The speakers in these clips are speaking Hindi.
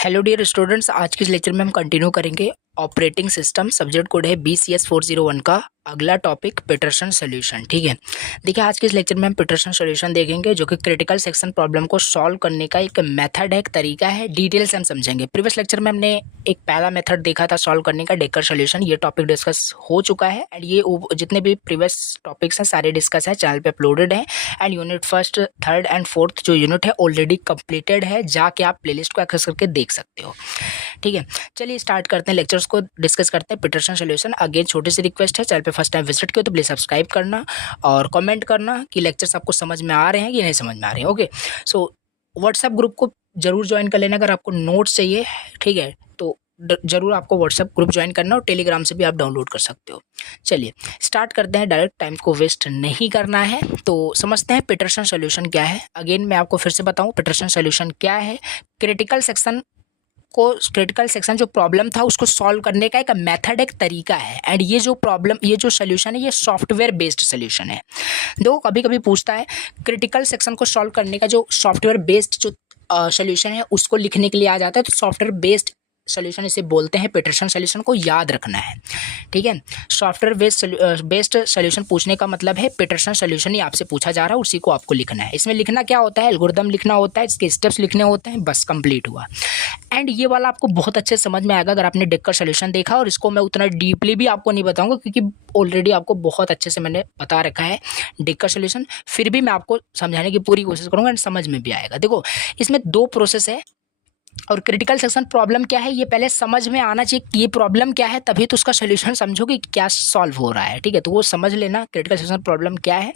हेलो डियर स्टूडेंट्स, आज के इस लेक्चर में हम कंटिन्यू करेंगे ऑपरेटिंग सिस्टम। सब्जेक्ट कोड है BCS 401 का। अगला टॉपिक पीटरसन सॉल्यूशन। ठीक है, देखिए आज के इस लेक्चर में हम पीटरसन सॉल्यूशन देखेंगे, जो कि क्रिटिकल सेक्शन प्रॉब्लम को सॉल्व करने का एक मेथड है, एक तरीका है। डिटेल से हम समझेंगे। प्रीवियस लेक्चर में हमने एक पहला मेथड देखा था सॉल्व करने का, डेकर सॉल्यूशन। ये टॉपिक डिस्कस हो चुका है एंड ये जितने भी प्रीवियस टॉपिक्स हैं सारे डिस्कस है, चैनल पे अपलोडेड है। And unit first, third and fourth जो यूनिट है ऑलरेडी कंप्लीटेड है, जाके आप प्लेलिस्ट को एक्सेस करके देख सकते हो। ठीक है, चलिए स्टार्ट करते हैं, लेक्चर्स को डिस्कस करते हैं। पीटरसन सॉल्यूशन अगेन छोटी सी रिक्वेस्ट है, चैनल पे फर्स्ट टाइम विजिट किया तो प्लीज सब्सक्राइब करना और कमेंट करना कि लेक्चर्स आपको समझ में आ रहे हैं कि नहीं समझ में आ रहे हैं। ओके, सो व्हाट्सएप ग्रुप को जरूर ज्वाइन कर लेना अगर आपको नोट्स चाहिए। ठीक है, तो जरूर आपको व्हाट्सएप ग्रुप ज्वाइन करना और टेलीग्राम से भी आप डाउनलोड कर सकते हो। चलिए स्टार्ट करते हैं, डायरेक्ट टाइम को वेस्ट नहीं करना है। तो समझते हैं पीटरसन सॉल्यूशन क्या है। अगेन मैं आपको फिर से बताऊं, पीटरसन सॉल्यूशन क्या है। क्रिटिकल सेक्शन जो प्रॉब्लम था उसको सॉल्व करने का एक मेथड, एक तरीका है। एंड ये जो सॉल्यूशन है ये सॉफ्टवेयर बेस्ड सॉल्यूशन है। देखो कभी कभी पूछता है क्रिटिकल सेक्शन को सॉल्व करने का जो सॉफ्टवेयर बेस्ड जो सॉल्यूशन है उसको लिखने के लिए आ जाता है, तो सॉफ्टवेयर बेस्ड सॉल्यूशन इसे बोलते हैं। पीटरसन सॉल्यूशन को याद रखना है। ठीक है, सॉफ्टवेयर बेस्ड सॉल्यूशन पूछने का मतलब है पीटरसन सॉल्यूशन ही आपसे पूछा जा रहा है, उसी को आपको लिखना है। इसमें लिखना क्या होता है, एल्गोरिथम लिखना होता है, इसके स्टेप्स लिखने होते हैं, बस कंप्लीट हुआ। एंड ये वाला आपको बहुत अच्छे से समझ में आएगा अगर आपने डेकर सॉल्यूशन देखा, और इसको मैं उतना डीपली भी आपको नहीं बताऊंगा क्योंकि ऑलरेडी आपको बहुत अच्छे से मैंने बता रखा है डेकर सॉल्यूशन। फिर भी मैं आपको समझाने की पूरी कोशिश करूंगा एंड समझ में भी आएगा। देखो इसमें दो प्रोसेस है और क्रिटिकल सेक्शन प्रॉब्लम क्या है ये पहले समझ में आना चाहिए कि ये प्रॉब्लम क्या है, तभी तो उसका सॉल्यूशन समझोगे कि क्या सॉल्व हो रहा है। ठीक है, तो वो समझ लेना क्रिटिकल सेक्शन प्रॉब्लम क्या है,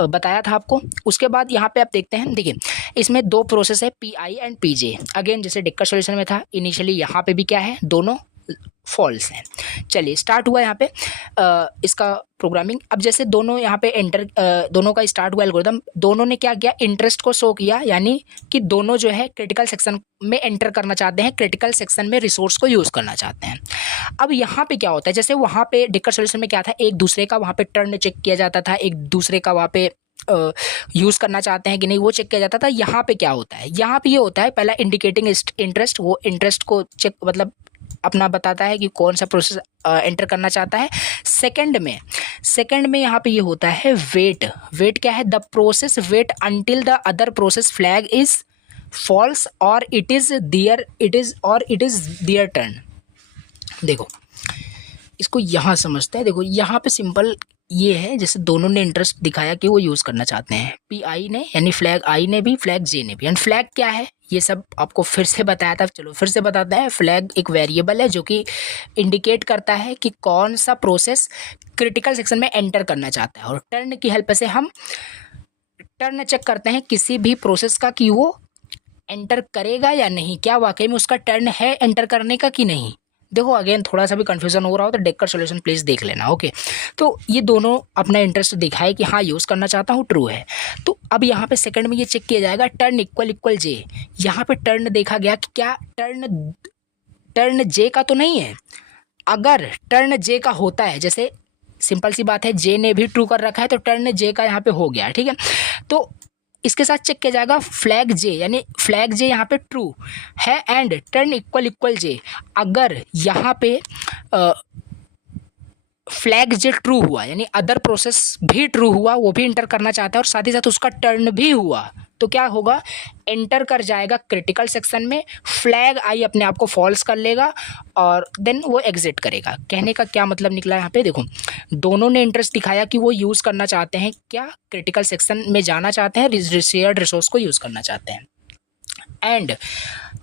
बताया था आपको। उसके बाद यहाँ पे आप देखते हैं, देखिए इसमें दो प्रोसेस है, PI एंड PJ। अगेन जैसे डेकर सॉल्यूशन में था इनिशियली, यहाँ पे भी क्या है, दोनों फॉल्स हैं। चलिए स्टार्ट हुआ यहाँ पे इसका प्रोग्रामिंग। अब जैसे दोनों यहाँ पे दोनों का स्टार्ट हुआ एल्गोरिथम, दोनों ने क्या किया, इंटरेस्ट को शो किया, यानी कि दोनों जो है क्रिटिकल सेक्शन में एंटर करना चाहते हैं, क्रिटिकल सेक्शन में रिसोर्स को यूज़ करना चाहते हैं। अब यहाँ पे क्या होता है, जैसे वहाँ पे डेकर सॉल्यूशन में क्या था, एक दूसरे का वहाँ पे टर्न चेक किया जाता था, एक दूसरे का वहाँ पे यूज़ करना चाहते हैं कि नहीं वो चेक किया जाता था। यहाँ पे क्या होता है, यहाँ पे ये होता है पहला इंडिकेटिंग इंटरेस्ट, वो इंटरेस्ट को चेक मतलब अपना बताता है कि कौन सा प्रोसेस एंटर करना चाहता है। सेकंड में यहाँ पे ये होता है वेट क्या है, the process wait until the other process flag is false और इट इज देयर टर्न। देखो इसको यहाँ समझते हैं। देखो यहाँ पे सिंपल ये है, जैसे दोनों ने इंटरेस्ट दिखाया कि वो यूज़ करना चाहते हैं, PI ने यानी फ्लैग I ने भी, फ्लैग J ने भी। एंड फ्लैग क्या है ये सब आपको फिर से बताया था, चलो फिर से बताते हैं। फ्लैग एक वेरिएबल है जो कि इंडिकेट करता है कि कौन सा प्रोसेस क्रिटिकल सेक्शन में एंटर करना चाहता है, और टर्न की हेल्प से हम टर्न चेक करते हैं किसी भी प्रोसेस का कि वो एंटर करेगा या नहीं, क्या वाकई में उसका टर्न है एंटर करने का कि नहीं। देखो अगेन थोड़ा सा भी कंफ्यूजन हो रहा हो तो डेकर सॉल्यूशन प्लीज देख लेना। ओके, तो ये दोनों अपना इंटरेस्ट दिखाए कि हाँ यूज़ करना चाहता हूँ, ट्रू है। तो अब यहाँ पे सेकंड में ये चेक किया जाएगा टर्न इक्वल J। यहाँ पे टर्न देखा गया कि क्या टर्न J का तो नहीं है। अगर टर्न J का होता है, जैसे सिंपल सी बात है J ने भी ट्रू कर रखा है तो टर्न J का यहाँ पे हो गया। ठीक है, तो इसके साथ चेक किया जाएगा फ्लैग J, यानी फ्लैग J यहाँ पे ट्रू है एंड टर्न इक्वल J। अगर यहाँ पे फ्लैग J ट्रू हुआ यानी अदर प्रोसेस भी ट्रू हुआ, वो भी इंटर करना चाहता है और साथ ही साथ उसका टर्न भी हुआ, तो क्या होगा, एंटर कर जाएगा क्रिटिकल सेक्शन में। फ्लैग I अपने आप को फॉल्स कर लेगा और देन वो एग्जिट करेगा। कहने का क्या मतलब निकला यहाँ पे, देखो दोनों ने इंटरेस्ट दिखाया कि वो यूज़ करना चाहते हैं, क्या क्रिटिकल सेक्शन में जाना चाहते हैं, शेयर्ड रिसोर्स को यूज़ करना चाहते हैं। एंड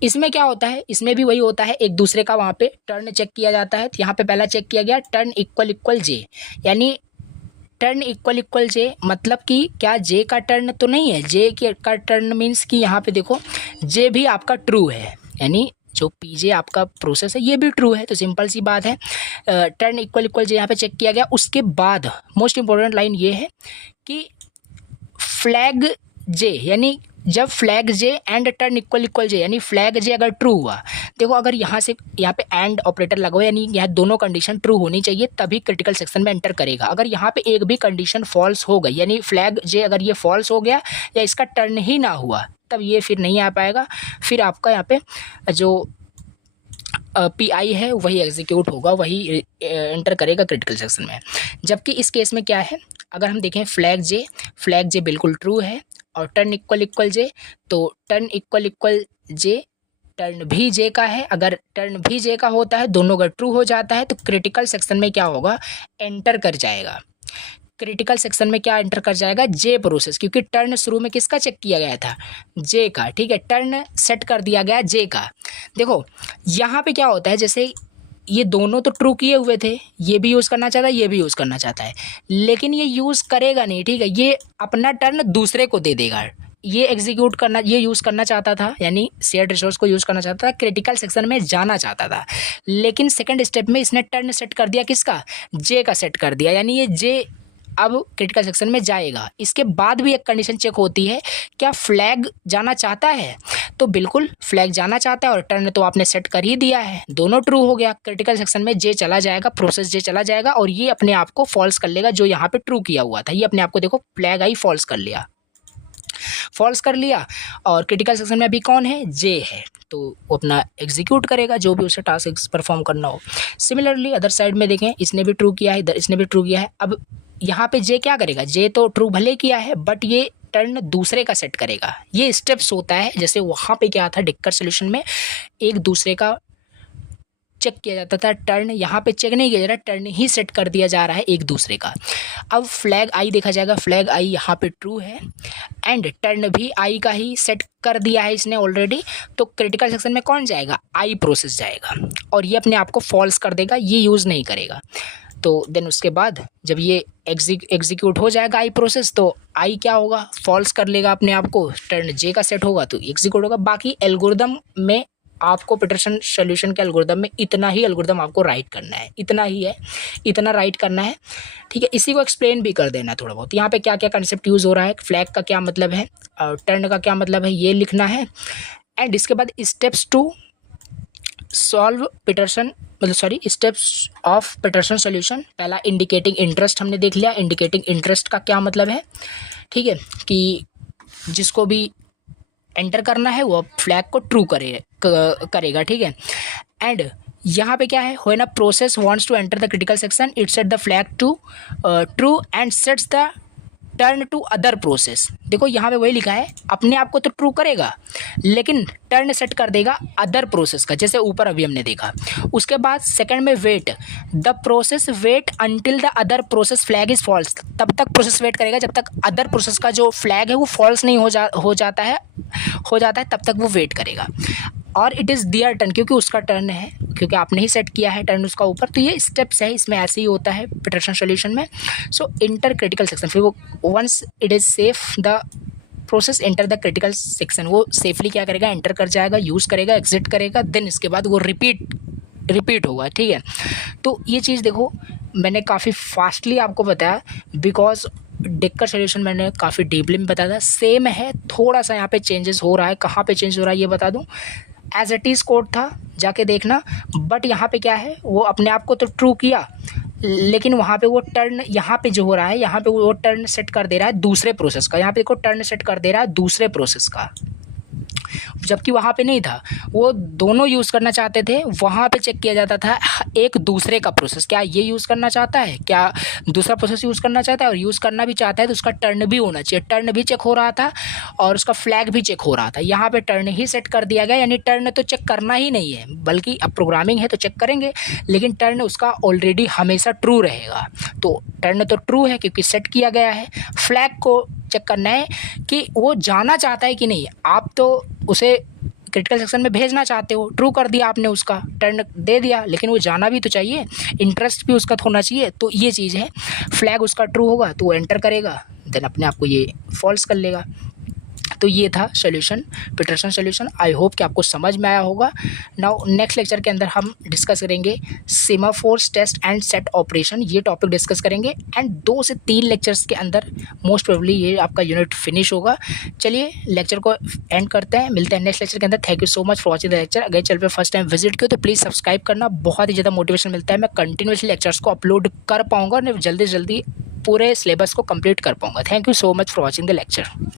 इसमें क्या होता है, इसमें भी वही होता है, एक दूसरे का वहाँ पे टर्न चेक किया जाता है। तो यहाँ पे पहला चेक किया गया टर्न इक्वल J, यानी टर्न इक्वल J मतलब कि क्या J का टर्न तो नहीं है। J का टर्न मीन्स कि यहाँ पे देखो J भी आपका ट्रू है, यानी जो PJ आपका प्रोसेस है ये भी ट्रू है, तो सिंपल सी बात है टर्न इक्वल J यहाँ पे चेक किया गया। उसके बाद मोस्ट इंपॉर्टेंट लाइन ये है कि फ्लैग J, यानी जब flag J and turn equal J यानी फ्लैग J अगर ट्रू हुआ, देखो अगर यहाँ पे एंड ऑपरेटर लगा हुआ यानी यह दोनों कंडीशन ट्रू होनी चाहिए तभी क्रिटिकल सेक्शन में एंटर करेगा। अगर यहाँ पे एक भी कंडीशन फॉल्स हो गई यानी फ्लैग J अगर ये फॉल्स हो गया या इसका टर्न ही ना हुआ तब ये फिर नहीं आ पाएगा, फिर आपका यहाँ पे जो PI है वही एग्जीक्यूट होगा, वही एंटर करेगा क्रिटिकल सेक्शन में। जबकि इस केस में क्या है, अगर हम देखें फ्लैग जे बिल्कुल ट्रू है और टर्न इक्वल इक्वल जे, तो टर्न इक्वल इक्वल जे टर्न भी जे का है। अगर टर्न भी जे का होता है, दोनों अगर ट्रू हो जाता है तो क्रिटिकल सेक्शन में क्या होगा, एंटर कर जाएगा। क्रिटिकल सेक्शन में क्या एंटर कर जाएगा, जे प्रोसेस, क्योंकि टर्न शुरू में किसका चेक किया गया था, जे का। ठीक है, टर्न सेट कर दिया गया जे का। देखो यहाँ पे क्या होता है, जैसे ये दोनों तो ट्रू किए हुए थे, ये भी यूज़ करना चाहता है, ये भी यूज़ करना चाहता है, लेकिन ये यूज़ करेगा नहीं। ठीक है, ये अपना टर्न दूसरे को दे देगा। ये एग्जीक्यूट करना, ये यूज़ करना चाहता था, यानी शेयर्ड रिसोर्स को यूज़ करना चाहता था, क्रिटिकल सेक्शन में जाना चाहता था, लेकिन सेकंड स्टेप में इसने टर्न सेट कर दिया, किसका, जे का सेट कर दिया, यानी ये जे अब क्रिटिकल सेक्शन में जाएगा। इसके बाद भी एक कंडीशन चेक होती है, क्या फ्लैग जाना चाहता है, तो बिल्कुल फ्लैग जाना चाहता है और टर्न तो आपने सेट कर ही दिया है, दोनों ट्रू हो गया। क्रिटिकल सेक्शन में जे चला जाएगा, प्रोसेस जे चला जाएगा और ये अपने आप को फॉल्स कर लेगा, जो यहाँ पे ट्रू किया हुआ था, ये अपने आप को देखो फ्लैग आई फॉल्स कर लिया, फॉल्स कर लिया। और क्रिटिकल सेक्शन में अभी कौन है, जे है, तो वो अपना एग्जीक्यूट करेगा जो भी उसे टास्क परफॉर्म करना हो। सिमिलरली अदर साइड में देखें, इसने भी ट्रू किया है, इधर इसने भी ट्रू किया है। अब यहाँ पे जे क्या करेगा, जे तो ट्रू भले किया है बट ये टर्न दूसरे का सेट करेगा। ये स्टेप्स होता है, जैसे वहाँ पे क्या था डिक्कर सोल्यूशन में, एक दूसरे का चेक किया जाता था टर्न, यहाँ पे चेक नहीं किया जा रहा, टर्न ही सेट कर दिया जा रहा है एक दूसरे का। अब फ्लैग आई देखा जाएगा, फ्लैग आई यहाँ पे ट्रू है एंड टर्न भी आई का ही सेट कर दिया है इसने ऑलरेडी, तो क्रिटिकल सेक्शन में कौन जाएगा, आई प्रोसेस जाएगा और ये अपने आप को फॉल्स कर देगा, ये यूज़ नहीं करेगा। तो देन उसके बाद जब ये एग्जीक्यूट हो जाएगा आई प्रोसेस, तो आई क्या होगा, फॉल्स कर लेगा अपने आप को, टर्न जे का सेट होगा तो एग्जीक्यूट होगा। बाकी एल्गोरिदम में आपको पीटरसन सॉल्यूशन के एल्गोरिदम में इतना ही एल्गोरिदम आपको राइट करना है, इतना ही है, इतना राइट करना है। ठीक है, इसी को एक्सप्लेन भी कर देना थोड़ा बहुत, यहाँ पे क्या क्या कंसेप्ट यूज़ हो रहा है, फ्लैग का क्या मतलब है और टर्न का क्या मतलब है, ये लिखना है। एंड इसके बाद स्टेप्स टू सॉल्व पीटरसन, मतलब sorry steps of Peterson solution. पहला इंडिकेटिंग इंटरेस्ट हमने देख लिया, इंडिकेटिंग इंटरेस्ट का क्या मतलब है। ठीक है, कि जिसको भी एंटर करना है वो फ्लैग को ट्रू करेगा। ठीक है, एंड यहाँ पे क्या है, when a process wants to enter the critical section it set the flag to true and sets the turn to other process. देखो यहाँ पे वही लिखा है, अपने आप को तो ट्रू करेगा लेकिन टर्न सेट कर देगा अदर प्रोसेस का, जैसे ऊपर अभी हमने देखा। उसके बाद सेकंड में wait, the process wait until the other process flag is false, तब तक प्रोसेस वेट करेगा जब तक अदर प्रोसेस का जो फ्लैग है वो फॉल्स नहीं हो जाता है तब तक वो वेट करेगा। और इट इज़ दियर टर्न, क्योंकि उसका टर्न है, क्योंकि आपने ही सेट किया है टर्न उसका ऊपर, तो ये स्टेप्स है, इसमें ऐसे ही होता है पीटरसन सॉल्यूशन में। सो इंटर क्रिटिकल सेक्शन, फिर वो once it is safe the process enter the critical section, वो सेफली क्या करेगा, एंटर कर जाएगा, यूज़ करेगा, एग्जिट करेगा, देन इसके बाद वो रिपीट होगा। ठीक है, तो ये चीज़ देखो मैंने काफ़ी फास्टली आपको बताया, बिकॉज डिक्कर सॉल्यूशन मैंने काफ़ी डीपली में बताया था। सेम है, थोड़ा सा यहाँ पे चेंजेस हो रहा है, कहाँ पे चेंज हो रहा है ये बता दूँ। एज इट इज़ कोड था, जाके देखना, बट यहाँ पे क्या है, वो अपने आप को तो ट्रू किया लेकिन वहाँ पे वो टर्न, यहाँ पे जो हो रहा है, यहाँ पे वो टर्न सेट कर दे रहा है दूसरे प्रोसेस का, यहाँ पे देखो टर्न सेट कर दे रहा है दूसरे प्रोसेस का, जबकि वहाँ पे नहीं था। वो दोनों यूज़ करना चाहते थे, वहाँ पे चेक किया जाता था एक दूसरे का प्रोसेस, क्या ये यूज़ करना चाहता है, क्या दूसरा प्रोसेस यूज़ करना चाहता है, और यूज़ करना भी चाहता है तो उसका टर्न भी होना चाहिए। टर्न भी चेक हो रहा था और उसका फ्लैग भी चेक हो रहा था। यहाँ पे टर्न ही सेट कर दिया गया, यानी टर्न तो चेक करना ही नहीं है, बल्कि अब प्रोग्रामिंग है तो चेक करेंगे, लेकिन टर्न उसका ऑलरेडी हमेशा ट्रू रहेगा। तो टर्न तो ट्रू है क्योंकि सेट किया गया है। फ्लैग को चेक करना है कि वो जाना चाहता है कि नहीं। आप तो उसे क्रिटिकल सेक्शन में भेजना चाहते हो, ट्रू कर दिया आपने, उसका टर्न दे दिया, लेकिन वो जाना भी तो चाहिए, इंटरेस्ट भी उसका होना चाहिए। तो ये चीज़ है, फ्लैग उसका ट्रू होगा तो वो एंटर करेगा, देन अपने आप को ये फॉल्स कर लेगा। तो ये था solution, Peterson solution. I hope कि आपको समझ में आया होगा। नाउ नेक्स्ट लेक्चर के अंदर हम डिस्कस करेंगे semaphores test and set operation, ये टॉपिक डिस्कस करेंगे एंड 2 से 3 लेक्चर्स के अंदर मोस्ट प्रोबेबली ये आपका यूनिट फिनिश होगा। चलिए लेक्चर को एंड करते हैं, मिलते हैं नेक्स्ट लेक्चर के अंदर। Thank you so much for watching the lecture. अगर चैनल पे फर्स्ट टाइम विजिट किया तो प्लीज़ सब्सक्राइब करना, बहुत ही ज़्यादा मोटिवेशन मिलता है। मैं कंटिन्यूसली लेक्चर्स को अपलोड कर पाऊँगा और जल्दी से जल्दी पूरे सिलेबस को कंप्लीट कर पाऊँगा। Thank you so much for watching the lecture.